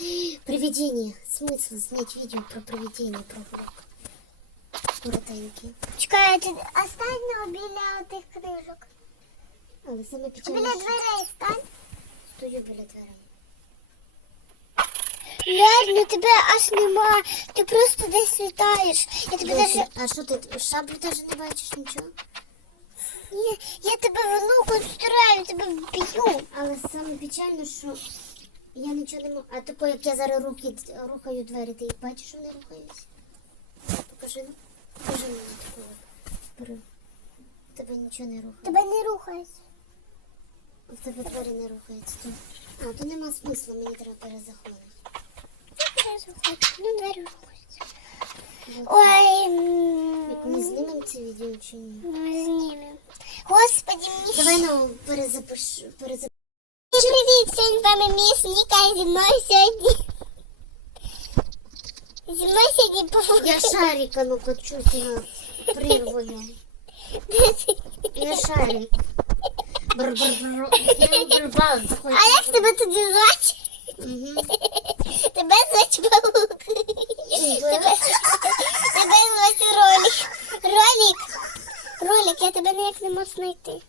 Привидение. Смысл снять видео про привидение, про урок. Коротенький. Чекай, ти остань біля тих книжок. Але саме печальне, Біля що дверей стань. стою біля дверей. Реально, тебе аж нема. Ти просто десь літаєш. Я тебе Досі. даже... А що ти, шаблю навіть не бачиш нічого? Ні, я тебе в ногу стираю, тебе вб'ю. Але саме печально, що я нічого не можу. А тако, як я зараз руки рухаю двері, ти їх бачиш, що вони рухаються? Покажи. Покажи мені таку. Бери. Тебе нічого не рухається. Тебе не рухається. В тебе двері не рухаються. То... А, то нема смислу, мені треба перезаходити. Ну, двері рухаються. Вот. Ой, Як ми знімемо це відео чи ні? ну, знімемо. Господи, мені Давай ну перезапиш, перезапиш. Привіт, сьогодні з вами міс Ніка, зі мною сьогодні. Зі мною сьогодні павук. Я шарика ну качусь на прирвою. Я шарик. Бр-бр-бр. А як тебе тоді звати? Мгм. Тебе звати павук. Тебе, тебе звати Ролік. Ролік. Ролік, я тебе ніяк не можу знайти.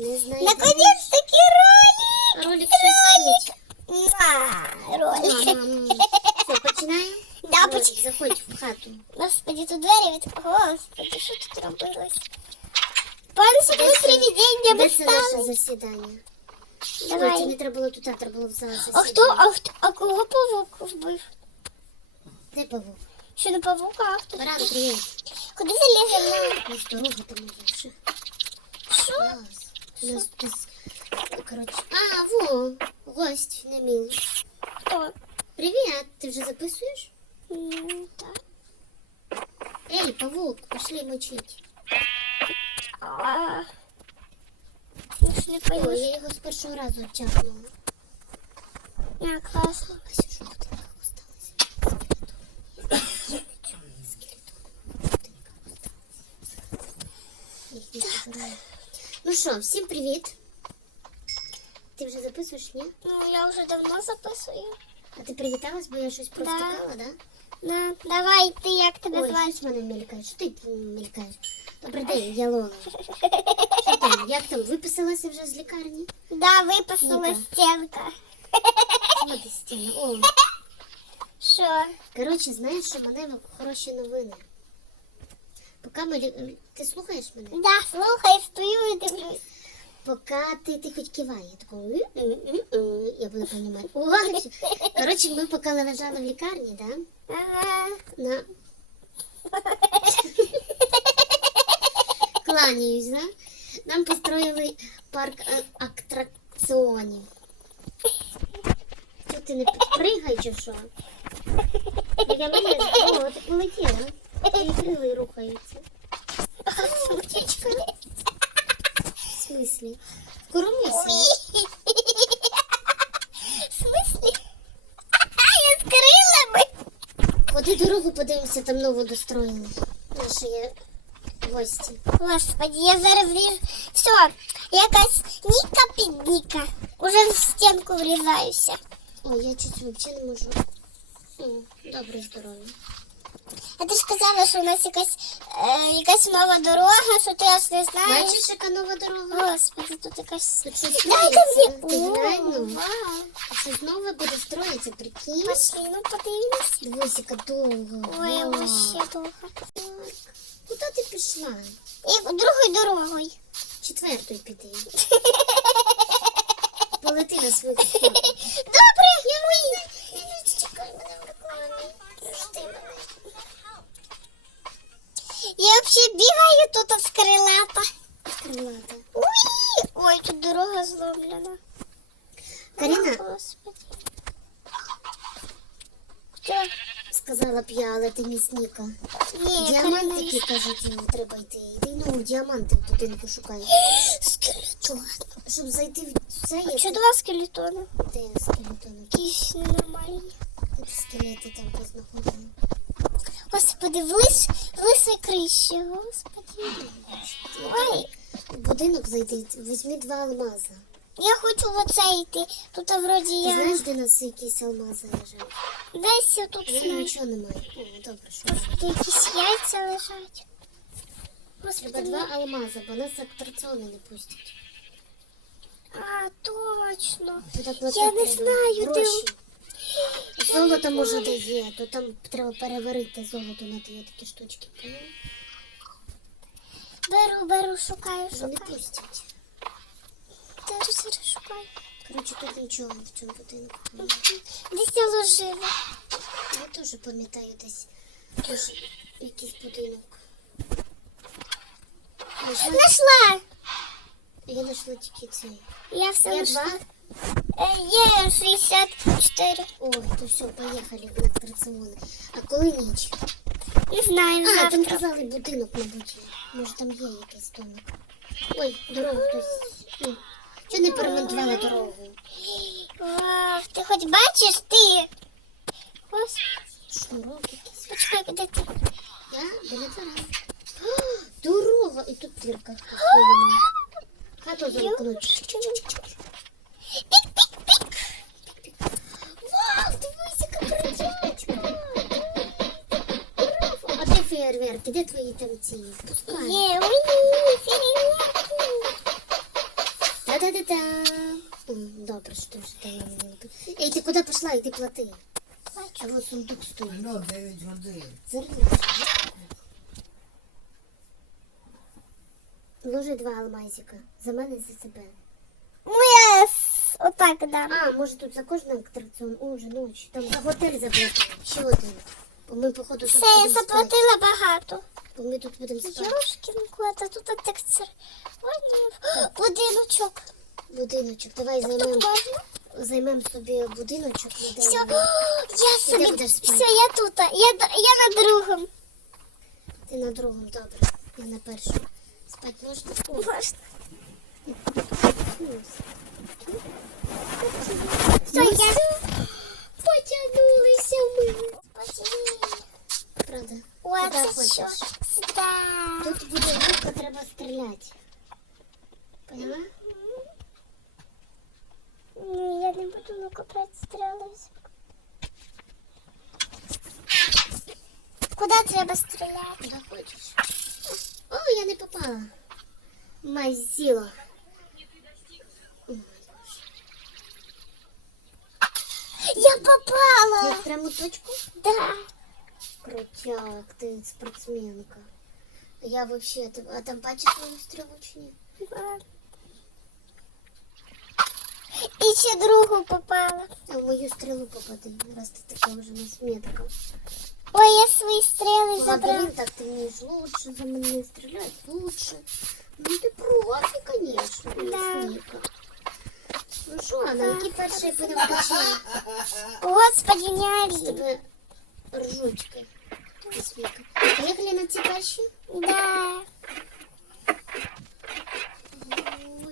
Не знаю. Наконець таки ролик. Ролик щось Муа, Ролик. Мам. Все, починаємо? Да, Ролик, поч- Заходь в хату. Господи, тут двері від... Господи, що тут робилось? Пане, щоб ми привідіння Де це наше стали. засідання? Давай. Давай. не треба було тут, а треба було в зал А засідання. хто, а хто, а кого павук вбив? Де павук? Що не павука, а хто? Баран, привіт. Куди заліземо на? Ось дорога там уже. Що? Що? Клас. У нас тут, коротше. А, во, гость немилий. Хто? Привіт, ти вже записуєш? М, Так. Ей, павук, пошли мочить. А, Я ж не О, пойму. я його з першого разу тягнула. А, класно. що, всім привіт. Ти вже записуєш, ні? Ну, я вже давно записую. А ти привіталась, бо я щось провтикала, да? На, давай, ти як тебе Ой, звати? щось в мене мелькає. Що ти мелькаєш? Добрий день, я Лола. Що там, як там, виписалася вже з лікарні? Да, виписала Ніка. стінка. Чого ти стіна? О, Що? коротше, знаєш, що в мене хороші новини. Поки ми... Ти слухаєш мене? Да, слухай, стою і дивлюсь. Поки ти, ти хоч кивай, я такого, я буду розуміти. О. Коротше, ми поки лежали в лікарні, да? Ага. На... Кланяюсь, да? Нам построїли парк а- атракціонів. Що ти не підпригай чи що? Я мене о, ти полетіла. Твої крили рухаються. В смислі? В коромислі? В смислі? Я з крилами. Ходи дорогу подивимося, там нову достроїли. Наші є гості. Господи, я зараз вріжу. Все, якась ніка під ніка. Уже в стінку врізаюся. Ой, я чуть взагалі не можу. Добре здоров'я. А ти ж казала, що у нас якась, е, якась нова дорога, що ти аж не знаєш. Бачиш, яка нова дорога? Господи, тут якась... Дай Ти мне. О, ну. вау. Щось буде строїться, прикинь. Пошли, ну подивимось. Дивись, яка довга. Ой, вообще довго. Куди ти пішла? І другою дорогою. Четвертою піди. Полети на свою кухню. Добре, я вийду. Чекай мене в рекламі. Жди мене. Я взагалі бігаю тут з крилата. Крилата. Ой, ой, тут дорога зломлена. Каріна, Господи. Що? сказала б я, але ти місніка. Ні, Діамантики, кажуть, їм треба йти. Йди, ну, діаманти в будинку шукай. Скелетон. Щоб зайти в це, є Що два скелетони? де скелетони. Якісь ненормальні. Тут скелети там познаходили. Господи, в лис, в криші, господи. Ой, В будинок зайди, візьми два алмаза. Я хочу в оце йти. Тут вроді Ти я знаєш, де нас якісь алмази лежать? десь тут Я знаю. нічого немає. О, добре, що. Тут якісь яйця лежать. Треба Господи, два алмази, бо нас атракціони не пустять. а точно. Туди платити Я не треба знаю, де гроші. Золото може де є, то там треба переварити золото на ті такі штучки. Беру, беру, шукаю, Вже не шукаю. пустять. Зараз зараз шукаю. Коротше, тут нічого в цьому будинку. Десь я ложила. Я теж пам'ятаю десь теж якийсь будинок. Нашла! Я знайшла тільки цей. Я все Я нашла. два. Е, Є 64. Ой, то все, поїхали в атракціони. А коли ніч? Не знаю, А, там казали будинок, мабуть. Може там є якийсь домик. Ой, дорогу хтось. Ну, не перемонтувала дорогу? Вау, ти хоч бачиш ти? Ось, Шнурок якийсь. почекай, де ти? Я біля дверей. Дорога! І тут дірка. Хату замкнуть. А де фейерверки? Де твої там ці? Пускай. Є, фірінняки. Та-да-да-да. М, Добре, що ти вже. Ей, ти куди пішла? Іди плати. Бачу. Чого сундук стоїть? Ну, 9 годин. Зараз. Ложи два алмазика. За мене за себе. Ну, я с- отак дам. А, може тут за кожним атракціон? О, вже ночі. Там за готель заплатили. Ще один. Ми, походу, тут Все, я будемо спати. заплатила багато. Бо ми тут будемо спати. Йошкін кот, а тут так червонів. Будиночок. Будиночок. Давай Тут займемо можна? займем собі будиночок. Все, Йдемо. я собі, будеш спати? все, я тут, я, д- я на другому. Ти на другому, добре. Я на першому. Спать можна? О, Можна. Все, я... Потягнулися ми. Спасибо. Правда? О, Куди це що? хочеш? Сюда. Тут буде рибка, треба стріляти. Поняла? Ні, я не буду ну-ка стрілятися. Куди треба стріляти? Куди хочеш. О, я не попала. Мазіло. Я попала! Я в пряму точку? Да. Крутяк, ти спортсменка. Я вообще, ти- а там бачиш мою стрілу чи ні? І ще другу попала. А в мою стрілу попади, раз ти така вже насметка. Ой, я свої стріли забрала. Благодарим, так ты умеешь лучше за меня стрелять, лучше. Ну ты профи, конечно, Да. Ясника. Ну що, а на які перші будемо почати? Господи, не З ори. тебе ржучки. Ясника. Поїхали на ці перші? Да.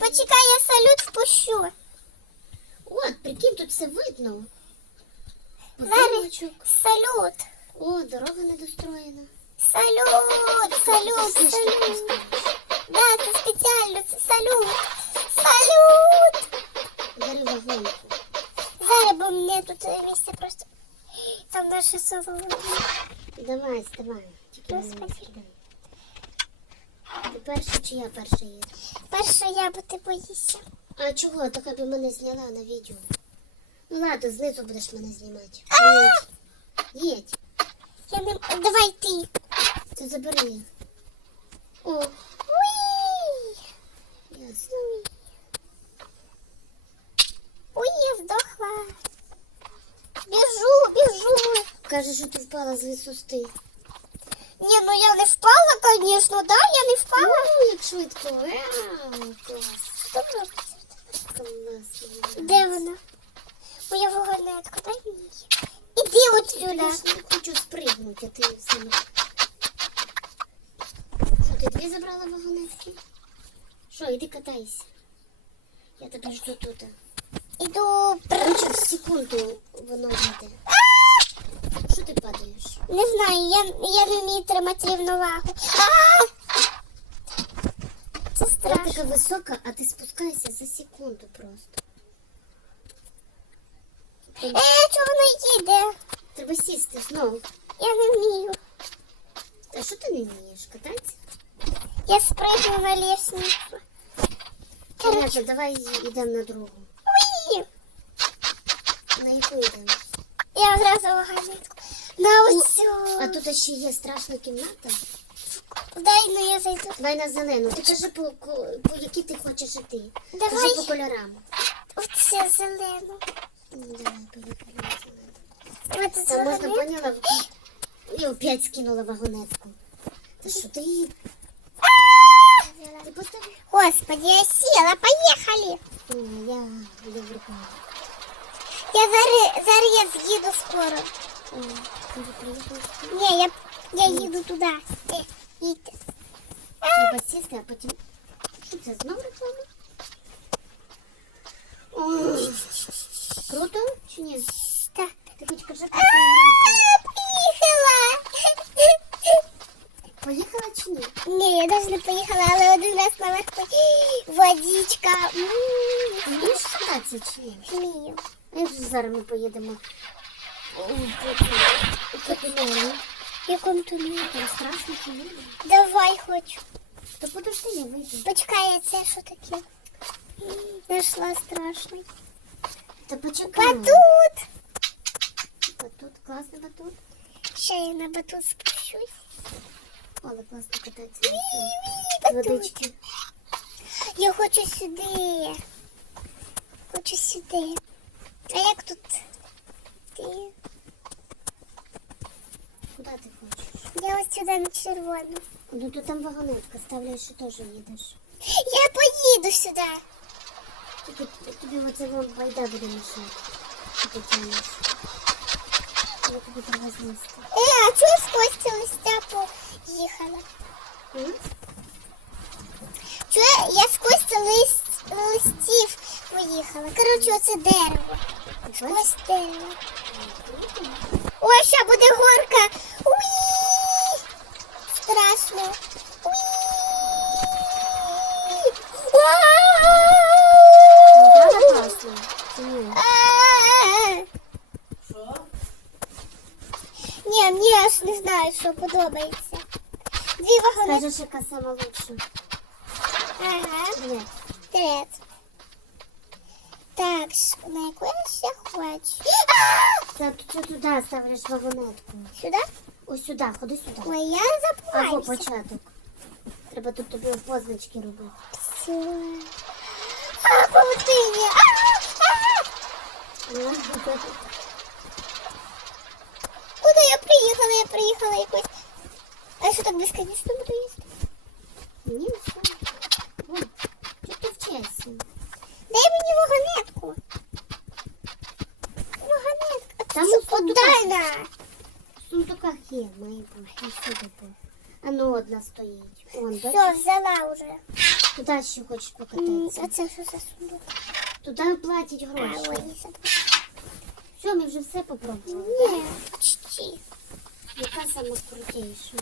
Почекай, я салют впущу. От, прикинь, тут все видно. Зараз. Будиночок. Салют. О, дорога недостроєна. Салют, салют, Ти салют. слишком Да, це спеціально, це салют. Салют. Вагонку. Зараз, бо мені тут місце просто. Там наше село. Давай. Тільки Господи. Ти перша чи я перша їду? Перша я, бо ти боїшся. А чого? Так аби мене зняла на відео. Ну ладно, знизу будеш мене знімати. Їдь. Їдь. Я не... Давай ти. Це забери. О, Уй. ясно. Ой, я здохла. Біжу, біжу. Каже, що ти впала з висоти. Ні, ну я не впала, звісно, да? Я не впала. Ну, як швидко. Вау, клас. Клас. Де вона? Моя вагонетка, дай мені. Іди отсюда. Я ж не хочу спригнути, а ти саме. Що, ти дві забрала вагонетки? Що, іди катайся. Я тебе жду тут. Іду. Короче, в секунду воно йде. Що ти падаєш? Не знаю, я, я не вмію тримати рівновагу. А! Це Вона така висока, а ти спускаєшся за секунду просто. Е, чого воно їде? Треба сісти знову. Я не вмію. А що ти не вмієш? Кататися? Я спрыгну на лестницу. Короче, давай йдемо на другу. Уї! На яку йдемо? Я одразу вагонетку. На оцю. А тут ще є страшна кімната. Дай, ну я зайду. Давай на зелену. Ти кажи, по, по які ти хочеш іти. Давай. Кажи по кольорам. Оце зелену. Ну, давай, поїхали на зелену. Оце Це можна поняла? І опять скинула вагонетку. Та що ти її? Ти поставила? Господи, я села, поехали. Ой, я, я в руках. Я зараз, зараз я з'їду скоро. Ой, ти вже приїхала? Ні, я, я їду туди. Е, їдьте. Треба сісти, а потім... Що це, знову реклама? Ой, Круто чи ні? Так. Ти хоч кажи про А, Поїхала. Поїхала чи ні? Ні, я навіть не поїхала, але один раз наверх пої- водичка. М, Ти вмієш кататися чи ні? Вмію. А як же зараз ми поїдемо у, у капінелі? В якому тунелі? Там страшно чи? Давай хочу. То подожди, я вийду. Почекай, а це що таке? М, Знайшла страшний. Та почекай. Батут! Батут, класний батут. Ще я на батут спущусь. Але класно цьому. Батут. Водички. Я хочу сюди. Хочу сюди. А як тут? Ти? Куди ти хочеш? Я ось сюди на червону. Ну то там вагонетка, ставляєш і теж їдеш. Я поїду сюди. Тільки тобі оце вам байда буде. Що ти тянеш? Я тобі треба знести. Е, а чого сквозь це листя поїхала? М? Чого я сквозь це лист, листів поїхала? Коротше, оце дерево. Сквозь дерево. О, ще буде горка. Уї! Страшно. Ні? Мені аж не знаю, що подобається. Дві вагони. Скажеш, яка сама лучша. Ага, Ні. Так, на яку я ще хочу? А! Це ти туди ставиш вагонетку. Сюди? Ось сюди, ходи сюди. Ой, я Або початок. Треба тут тобі позначки робити. Все. А, павутині. А, а! Куди я приїхала? Я приїхала якось. А що так безконечно буду їсти? Ні, все. Вон, Чого ти вчишся? Дай мені вагонетку. Вагонетка. Там Це у сундуках. подайна. Сундуках є. Ось сюди. А ну одна стоїть. Вон, Все, взяла вже. Туди ще хочеш покататися. А це що за сундук? Туди платять гроші. Все, ми вже все попробували. Ні, почти. Яка сама крутіша?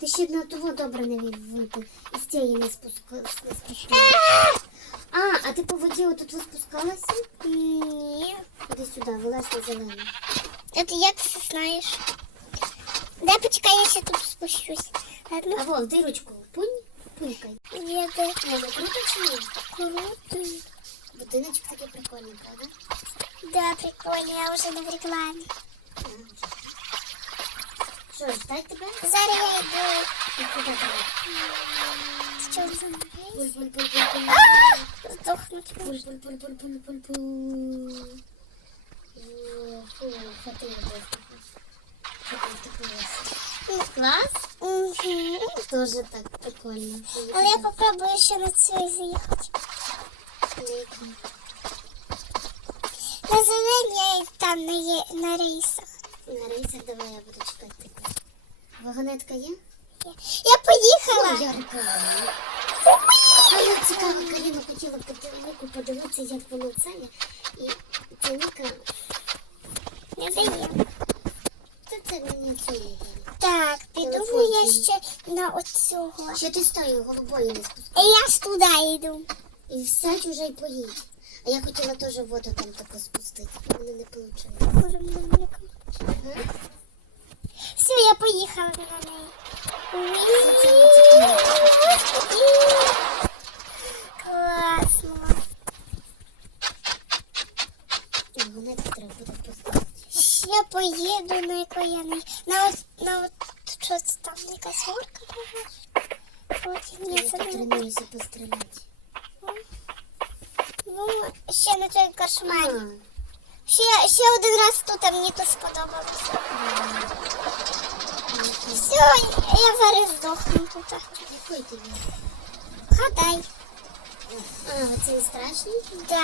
Ти ще на того добре не вийти. І з цієї не спускалася. А, а ти по воді отут спускалася? Ні. Іди сюди, вилазь на зелену. А ти як це знаєш? Дай почекай, я ще тут спущусь. Ладно. А во, в дирочку пунь, пунькай. Є де Воно круто чи ні? круто. Будиночок такий прикольний, правда? Да, прикольно, я вже не в рекламі. Що, ждать тебе? Зараз я йду. І куди тебе? Що за мною? Пуль-пуль-пуль-пуль-пуль. А! Здохнуть. Пуль-пуль-пуль-пуль-пуль-пуль. О, фу, хватило просто. Втеклася? Клас? Угу. Тоже так прикольно. Але я попробую ще на цю заїхати. На зелені я там на, є, на рейсах. На рейсах давай я буду чекати. Вагонетка є? Я поїхала. я реклама. Саме цікаво, Каріна хотіла Ніку подивитися, як воно це. І Ніка, Не дає. Мені це. Так, піду я ще на оце. всього. Ще ти з тою голубою не спускай. І я ж туди йду. І сядь уже і поїдь. А я хотіла теж воду там таку спустити. У мене не вийшло. Може, мені. Все, я поїхала на неї. Класно. Вони треба буде поставити. Ще поїду на якої на от на от що це там якась горка? От ні, це не постріляти. ну ще на той кошмарі. Ще ще один раз тут мені тут сподобалося. Все, я зараз здохну тут. Який тобі? Гадай. А, оце не страшний? Да.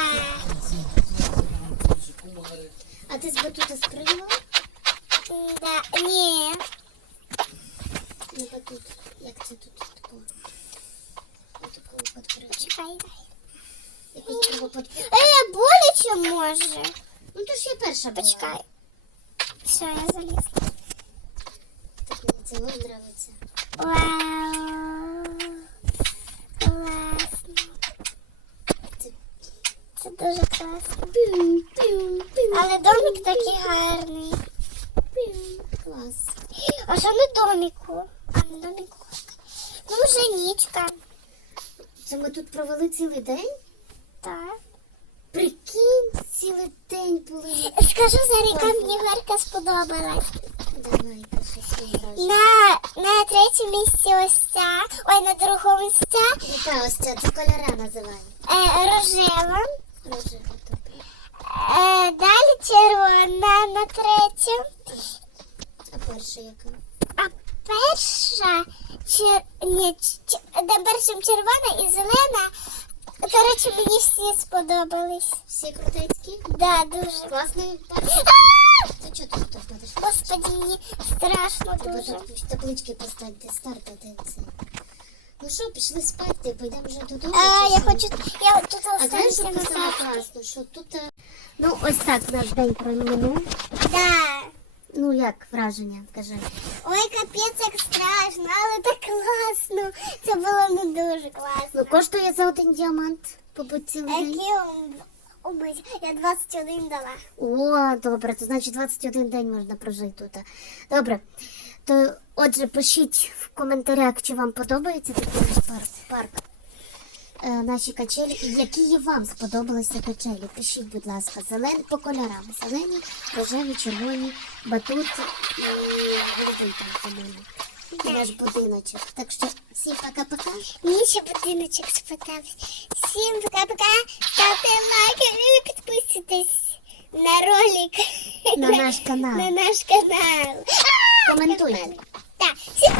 А ти з батута спригнула? Да. Ні. Не батут. Як це тут тако? Отаку підкрити. Чекай. Якусь треба підкрити. Е, боляче може. Ну то ж я перша була. Почекай. Все, я залізла. Так мені це ось нравиться. Вау. Класно. Це Це дуже класно. Але домик такий гарний. Клас. А що на домику? А на домику. Ну, вже нічка. Це ми тут провели цілий день? Так. Прикинь, цілий день були. Скажу зараз, яка мені горка сподобалась. Давай, кажи. На, на третьому місці ось ця, ой, на другому ось ця, Яка ось ця, це кольора називає. е, рожева. Е, далі червона на третю, А перша яка? а перша, чер... Ні, ч... де першим червона і зелена. Коротше, мені всі сподобались. Всі крутецькі? Да, дуже. Класний. Ти чого тут тут ходиш? Господи, мені страшно дуже. таблички поставити, стартати це. Ну що, пішли спати, підемо вже додому. А, я хочу, я тут А знаєш, остануся що класно, що тут... е, Ну, ось так наш день промінув. Да. Ну, як враження, скажи. Ой, капець, як страшно, але так класно. Це було не дуже класно. Ну, коштує за один діамант, побудь цілий день. Які убить? Я 21 дала. О, добре, то значить 21 день можна прожити тут. Добре. То отже, пишіть в коментарях, чи вам подобається такий парк. парк. Е, наші качелі, і які вам сподобалися качелі. Пишіть, будь ласка, зелені по кольорам. Зелені, рожеві, червоні, батут і голубий там, по-моєму. Наш будиночок. Так що всім пока-пока. Мені ще будиночок спитався. Всім пока-пока. Ставте лайки і підписуйтесь на ролик. На наш канал. На наш канал. Коментуйте. Так, всім